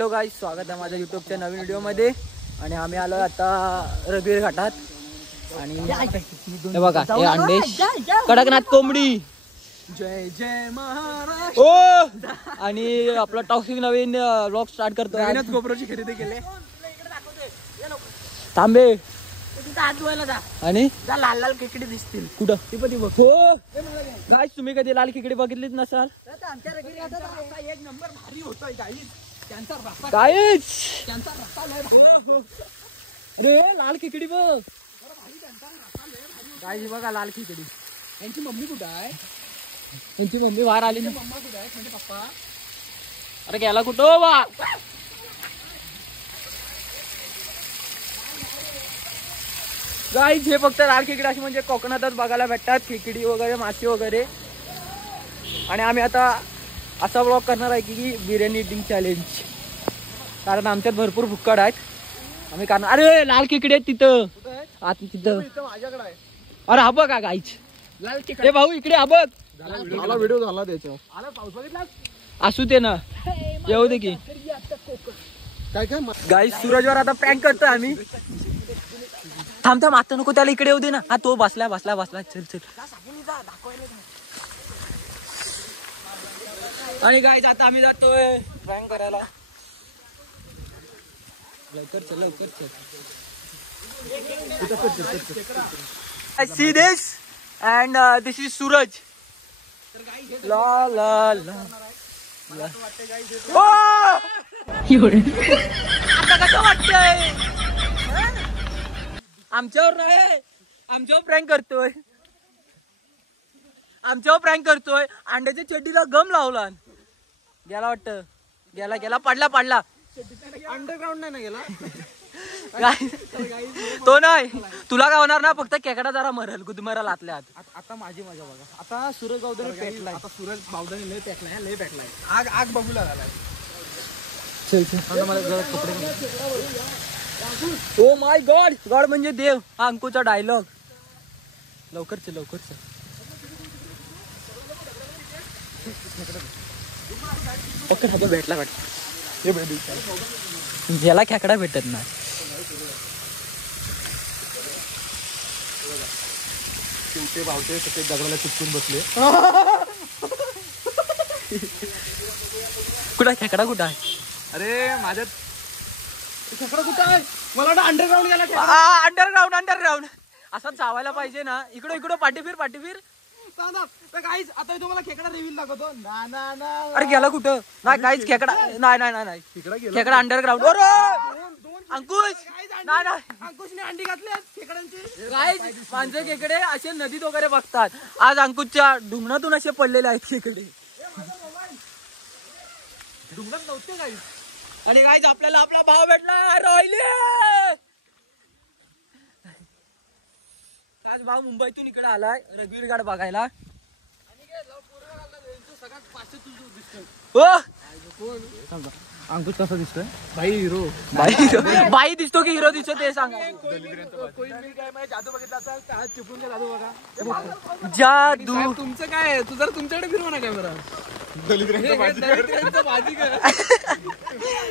Hello guys, स्वागत आहे माझ्या युट्यूबच्या नवीन व्हिडिओमध्ये. आणि आम्ही आलो आता रघुवीर घाटात. आणि हे बघा, हे अंडेश कडकनाथ कोंबडी, जय जय महाराज. ओ आणि आपला टॉक्सिक नवीन ब्लॉग स्टार्ट करतो. नवीनच गोप्रोची खरेदी केले. तांबे जा आणि लाल लाल खेकडे दिसतील कुठं ती पण बघ. हो गाईज, तुम्ही कधी लाल खेकडे बघितलीच नसाल. एक नंबर भारी होतोय गाईज. त्यांचा रस्ता गाईज, त्यांचा रस्ता लय भारी. अरे लाल खेकडी बघ गाईज, बघा लाल खेकडी. यांची मम्मी कुठं आहे? त्यांची मम्मी बाहेर आली ना. मम्मा कुठं आहे म्हणजे पप्पा? अरे गेला कुठं बा. गाईज, हे फक्त लाल खेकडी अशी म्हणजे कोकणातच बघायला भेटतात, खेकडी वगैरे, मासे वगैरे. आणि आम्ही आता असा ब्लॉग करणार आहे की बिर्याणी इटिंग चॅलेंज. कारण आमच्यात भरपूर भुक्कड आहेत. आम्ही करणार. अरे लाल खेकडी आहेत तिथं आत, तिथं माझ्याकडे आहे. अरे हा बघ गाईज, लाल हे भाऊ इकडे हा बघ. व्हिडिओ झाला त्याच्यावर. आला पाऊस बघितला. असू दे ना, येऊ दे की. काय काय गाईज, सूरजवर आता प्रँक करतोय आम्ही. थांब थांब, आता नको, त्याला इकडे येऊ दे ना. हा तो बसला बसला बसला. चल चल. आणि गाईज, आता आम्ही जातोय प्रँक करायला. लवकर चल, लवकर चल. I see this and this is Suraj. ला ला ला. आता कसं वाटतंय? आमच्यावर नाही, आमच्यावर प्रँक करतोय. आमच्यावर प्रँक करतोय. अंड्याच्या चड्डीला गम लावला. गेला वाटतं, गेला गेला, पडला पडला. अंडरग्राउंड नाही ना गेला. तो नाही, तुला काय होणार ना, फक्त खेकडा जरा मरल, गुदमरल आतल्या. आता माझी मजा बघा. आता सूरज बावदाने पेटलाय. आता सूरज बावदाने लय पेटलाय, लय पेटलाय. आग आग बघूला झालाय. चल चल. मला जरा कपडे. ओ माय गॉड, गॉड म्हणजे देव, हा अंकुचा डायलॉग. लवकर चल, लवकर चल. ओके, हा भेटला वाटतं. याला खेकडा भेटत ना. ते भावते ते दगडाला चिपकून बसले. कुठं खेकडा कुठं आहे? अरे माझ्यात खेकडा कुठं आहे? मला वाटतं अंडरग्राउंड गेला. अंडरग्राउंड, अंडरग्राउंड असं चावायला पाहिजे ना. इकडं इकडं पाठीफिर, पाठीफिर. काहीच आता तुम्हाला खेकडा रिव्हील दाखवतो. ना ना ना. अरे गेला कुठं? नाही काहीच खेकडा नाही, नाही नाही नाही. खेकडा अंडरग्राउंड. अंकुश नाही नाही, अंकुशने अंडी घातली खेकड्यांची. काहीच माणसं खेकडे असे नदीत वगैरे बघतात. आज अंकुशच्या ढुंगणातून असे पडलेले आहेत खेकडे. ढुंगणात नव्हते काही. आणि काहीच आपल्याला आपला भाव भेटला. राहिले आज भाव मुंबईतून इकडे आलाय रघुवीर घाट बघायला. अंकुश कसा दिसतोय? भाई हिरो. बाई दिसतो की हिरो दिसतो ते सांगा. जादू बघितला असाल तर चिपळूणचा जादू बघा. जादू तुमचं काय? तू जर तुमच्याकडे फिरवा ना कॅमेरा. दलिंदरांचा बाजीगर.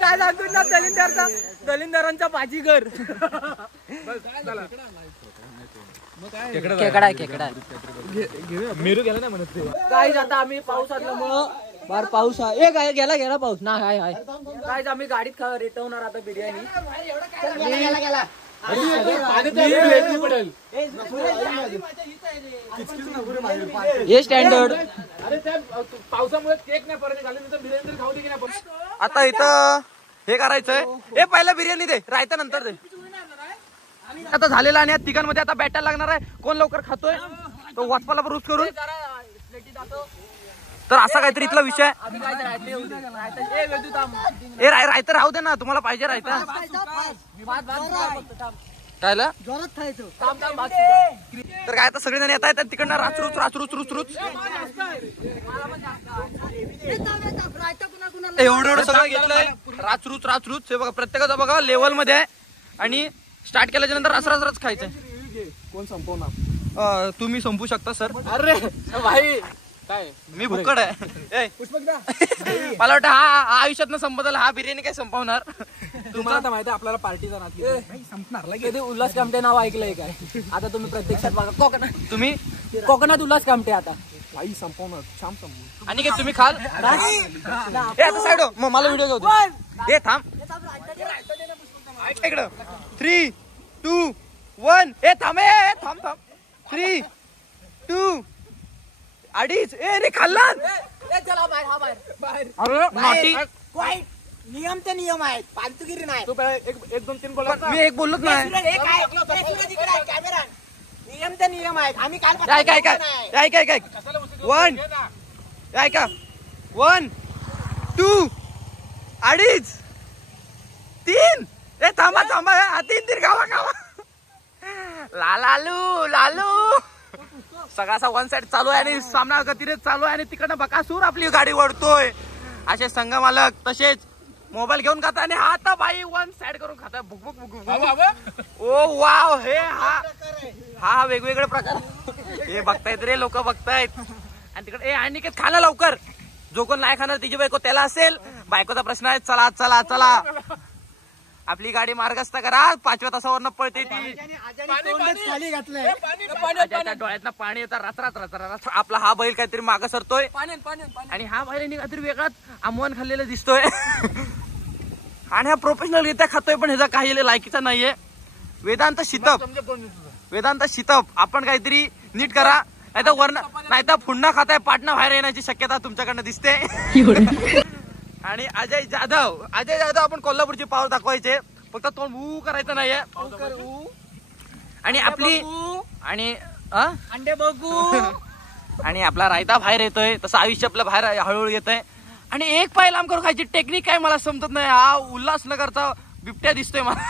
काय सांगतो ना, दलिंदरांचा बाजीगर. खेकडा आहे, खेकडा आहे. मेरू गेला नाही म्हणत. काय आता आम्ही पाऊस असल्यामुळं बार पाऊस आहे. काय गेला गेला पाऊस ना. हाय हाय. काय आम्ही गाडीत रेटवणार आता बिर्याणी. हे स्टँडर्ड. अरे त्या पावसामुळे केक नाही परत झाल्यानंतर बिर्याणी तरी खाऊ दे की नाही. आता इथं हे करायचंय. हे पहिला बिर्याणी दे, रायता नंतर दे. आता झालेला आणि या तिघांमध्ये आता बॅटायला लागणार आहे. कोण लवकर खातोय तो वाचपाला ब्रूस करून. तर असा काहीतरी इथला विषय. ए रायता राहू दे ना, तुम्हाला पाहिजे रायता. कायला तर काय आता सगळेजण येत आहेत तिकडनं राचरूच राचरूच रुचरूच. एवढं एवढं सगळं घेतलंय. राचरूच राचरूच. हे बघा प्रत्येकाचा बघा लेवल मध्ये आहे. आणि स्टार्ट केल्याच्या नंतर रस खायचंय. कोण संपवणार? तुम्ही संपू शकता सर. अरे भाई काय मी भुक्कड आहे. पुष्पकदा मला वाटतं हा आयुष्यात संपवला, हा बिर्याणी काय संपवणार. तुम्हाला तर माहिती आहे आपल्याला पार्टीचा नाद किती संपणार लगेच. कधी उल्हास कामटे नाव ऐकलंय काय? आता तुम्ही प्रत्यक्षात बघा कोकणात, तुम्ही उल्हास कामटे आता भाई संपवणार छान संपवणार. आणि काय तुम्ही खाल. ए आता साईड मग मला व्हिडिओ घेऊ दे. ए थांब इकडं 3, 2, 1. ए थांब ए थांब थांब 3, 2, अडीच. ए नाही खाल्ला. नॉटी. नियम ते नियम आहेत, फालतूगिरी नाही. तू पहिले एक 2 3 बोला. मी एक बोललोच नाही. नियम ते नियम आहेत. आम्ही काल काय काय काय काय काय काय 1 काय का 1, 2, अडीच 3. ए थांबा थांबा 3 गावा गावा. लालू सगळा वन साइड चालू आहे आणि सामना गतीने चालू आहे आणि तिकडनं बकासूर आपली गाडी वळतोय. असे संघ मालक तसेच मोबाईल घेऊन खाता आणि हा आता बाई वन साइड करून खाता. भुक भुक भुक. ओ वाव. हे हा वेगवेगळे प्रकार हे बघतायत रे लोक बघतायत. आणि तिकडे ए आणि खाना लवकर. जो कोण नाही खाणार तिची बायको त्याला असेल. बायकोचा प्रश्न आहे. चला चला चला आपली गाडी मार्गस्थ करा. 5व्या तासावरनं पळते ती. खाली घातलंय. डोळ्यातनं पाणी येतं रात्र. आपला हा बैल काहीतरी मागं सरतोय आणि हा बैल काहीतरी वेगळाच आमवण खाल्लेला दिसतोय. आणि हा प्रोफेशनल रित्या खातोय पण ह्याचा काही लायकीचा नाहीये. वेदांत शितप आपण काहीतरी नीट करा. नाही तर पुन्हा खाताय पाटणा बाहेर येण्याची शक्यता तुमच्याकडनं दिसते. आणि अजय जाधव आपण कोल्हापूरची पावर दाखवायचे. फक्त तोंड ऊ करायचं नाहीये. आणि आपली आणि अंडे बघू. आणि आपला रायता बाहेर येतोय तसं आयुष्य आपलं बाहेर हळूहळू येत आहे. आणि एक पाय लांब करून खायची टेक्निक काय मला समजत नाही. हा उल्हासनगरचा बिबट्या दिसतोय मला.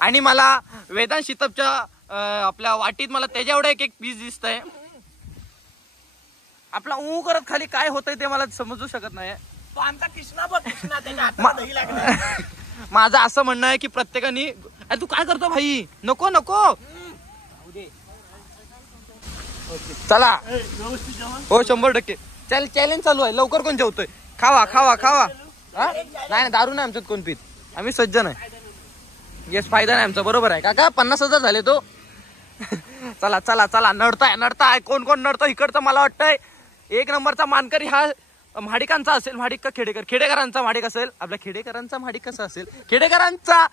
आणि मला वेदांत शितपच्या आपल्या वाटीत मला त्याच्या एवढं एक पीस दिसतंय. आपला ऊ करत खाली काय होतंय ते मला समजू शकत नाही. माझं असं म्हणणं आहे की प्रत्येकाने तू काय करतो भाई. नको नको चला हो 100%. चॅलेंज चालू आहे. लवकर कोण जेवतोय. खावा नाही दारू नाही आमच्यात कोण पीत. आम्ही सज्जन आहे. येस फायदा नाही आमचा. बरोबर आहे काका. 50,000 झाले तो. चला चला चला नडताय. कोण नडतं इकडचं. मला वाटतंय 1 नंबरचा मानकरी हा म्हाडिकांचा असेल. म्हाडिक का खेडेकरांचा म्हाडिक असेल. आपल्या खेडेकरांचा म्हाडिक कसा असेल. खेडेकरांचा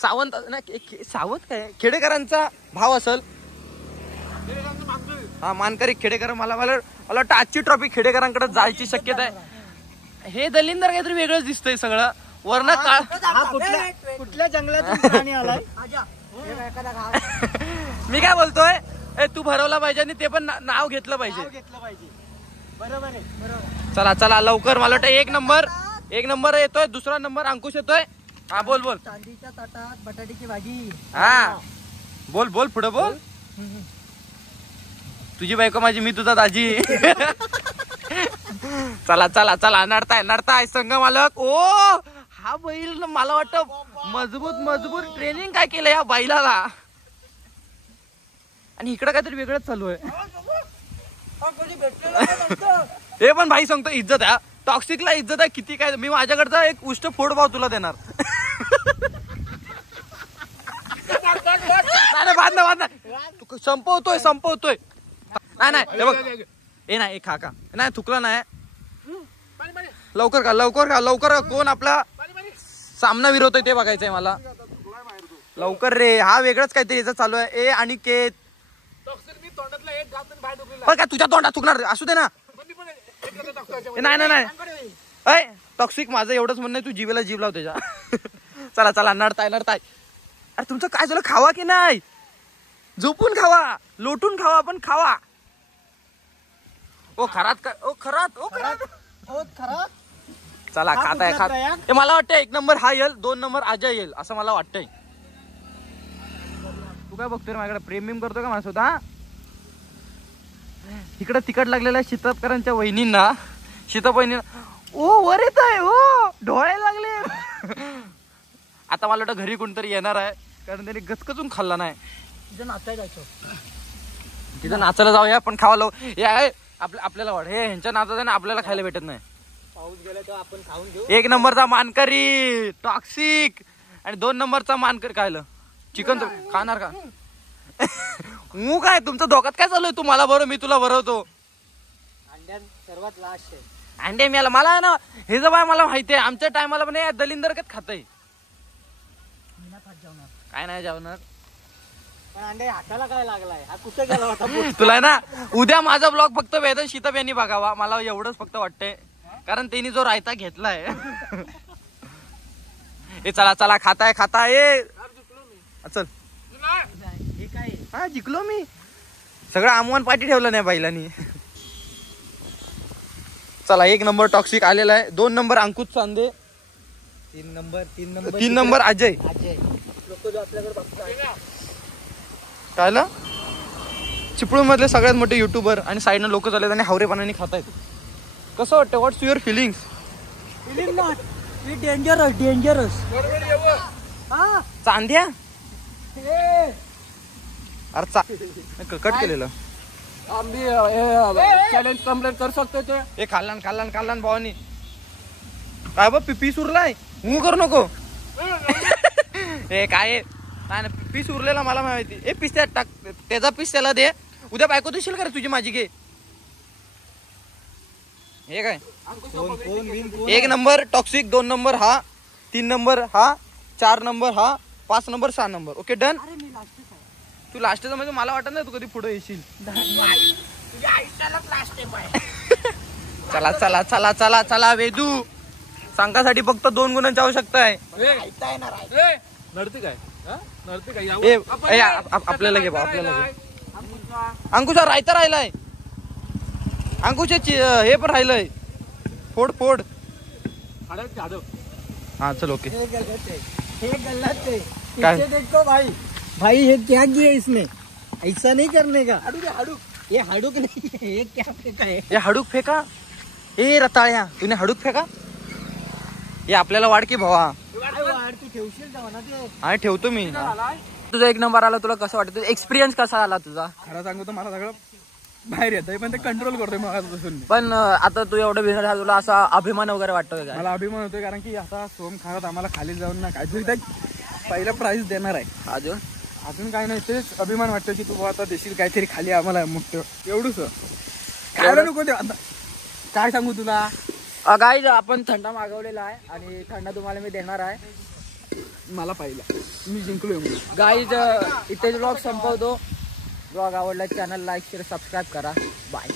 सावंत सावंत काय खेडेकरांचा भाव असेल. हा मानकरी खेडेकर. मला वाटतं आजची ट्रॉफी खेडेकरांकडे जायची शक्यता आहे. हे दलिंदर काहीतरी वेगळंच दिसतंय सगळं. वर्ण काळ कुठल्या जंगलात प्राणी आलाय. मी काय बोलतोय. तू भरवला पाहिजे आणि ते पण नाव घेतलं पाहिजे. बरोबर आहे. चला लवकर. मला वाटतं 1 नंबर येतोय. 2रा नंबर अंकुश येतोय. हा बोल. चांदीच्या ताटात बटाट्याची भाजी. हा बोल पुढे बोल. तुझी बायको माझी मी तुझा दाजी. चला नडताय संघ मालक. ओ हा बैल मला वाटतं मजबूत ट्रेनिंग काय केलं या बैलाला. आणि इकडं काहीतरी वेगळंच चालू आहे. हे पण भाई सांगतो इज्जत आहे. टॉक्सिकला इज्जत आहे किती काय. मी माझ्याकडचा एक उष्ट फोड भाव तुला देणार. तू संपवतोय. नाही हे बघ. नाही खा नाही थुकला नाही. लवकर का. कोण आपला सामना विरोध ते बघायचंय मला. लवकर रे. हा वेगळंच काहीतरी याचं चालू आहे. आणि केत पण काय तुझ्या तोंडात थुकणार असू दे ना. नाही टॉक्सिक माझं एवढंच म्हणणं आहे. तू जीवेला जीव लाव त्याच्या. चला नडताय. अरे तुमचं काय झालं. खावा की नाही. झोपून खावा. लोटून खावा पण खावा. खरात. चला खात. मला वाटतं 1 नंबर हा येईल. 2 नंबर अजय येईल असं मला वाटतंय. तू काय बघतोय माझ्याकडे. प्रेम करतो का माझ्यासोबत. हा इकडे तिकट लागलेल्या शितपकरांच्या वहिनींना वर येत आहे. ढोळायला लागले. आता मला वाटतं घरी कोणतरी येणार आहे कारण त्यांनी गचकचून खाल्ला नाही. तिथं नाचायला जाऊया पण खावा लो आपल्याला वाट हे ह्यांच्या नाचात आहे ना आपल्याला खायला भेटत नाही. पाऊस गेला तर आपण खाऊन घेऊ. 1 नंबरचा मानकरी टॉक्सिक आणि 2 नंबरचा मानकरी खायला चिकन खाणार का? मू काय तुमचं डोक्यात काय चालू आहे? तू मला बरं मी तुला भरवतो. अंड्यात सर्वात लास्ट आहे. अंडे मिळाला मला ना हे जर बाय मला माहितीये आमच्या टायमाला पण दलिंदर कत खातय काय नाही जेवणार. पण अंडे हाताला काय लागलाय? हा कुठे गेला होता? तुला ना उद्या माझा ब्लॉग फक्त वेदन शीतप यांनी बघावा मला एवढंच फक्त वाटतंय कारण त्यांनी जो रायता घेतलाय. ए चला चला खाताय चल हे काय? हा जिंकलो मी सगळं आमवान पाठी ठेवलं नाही बैलांनी. चला 1 नंबर टॉक्सिक आलेला आहे. 2 नंबर अंकुश चांदे. 3 number 3 number Ajay. लोक जो आपल्याकडे बघतात कायला चिपळूण मधले सगळ्यात मोठे युट्यूबर आणि साईडनं लोक चालले आणि हावरेपणाने खातायत. कसं वाटतं? What's your feelings? Feeling not we dangerous. हा चांद्या अरे कट केलेलं आम्ही चॅलेंज कम्प्लीट करू शकतो ते. हे खाल्लान भावानी काय बा पीस उरलाय मू करू नको. हे काय नाही पीस उरलेला मला माहिती. ए पीस त्यात टाक त्याचा पीस त्याला दे. उद्या बायको देशील का रे तुझी माझी घे. हे काय 1 नंबर टॉक्सिक 2 नंबर हा 3 नंबर हा 4 नंबर हा 5 नंबर 6 नंबर. Okay done. तू लास्टचा म्हणजे मला वाटत नाही तू कधी पुढे येशील. चला चला चला चला चला वेदू सांगासाठी फक्त 2 गुणांची आवश्यकता आहे. नडते काय आपल्याला घे आपल्याला घे. अंकुशा रायता राहिलाय. अंकुशाची हे पण राहिलंय फोड. हा चल ओके. हे गलत है. काय? पीछे देखो भाई ये क्या किया इसने? ऐसा नहीं करने का. ये हाडूक नहीं है. ये क्या फेंका है? हे हाडूक फेका. ए रताळ्या तुने हाडूक फेका. हे आपल्याला वाढ की भावा. वाढ तू ठेवशील जाऊ ना ते. हा ठेवतो मी. तुझा 1 नंबर आला तुला कसं वाटतं? एक्सपिरियन्स कसा आला तुझा? खरं सांगू तर मला सगळं बाहेर येतंय पण ते कंट्रोल करतोय मला. पण आता तू एवढं विनर झाला तुला असा अभिमान वगैरे वाटतोय का? मला अभिमान होतोय कारण की आता सोम खात आम्हाला खाली जाऊन ना काहीतरी त्या पहिला प्राइज देणार आहे. अजून काय नाही तेच अभिमान वाटतो की तू आता देशील काहीतरी खाली आम्हाला मोठं एवढंच खायला नको ते. आता काय सांगू तुला गाईज आपण थंडा मागवलेला आहे आणि थंडा तुम्हाला मी देणार आहे. मला पाहिला मी जिंकलोय. गाईज इथे ब्लॉग संपवतो. ब्लॉग आवडला चॅनल लाईक शेअर सबस्क्राईब करा. बाय.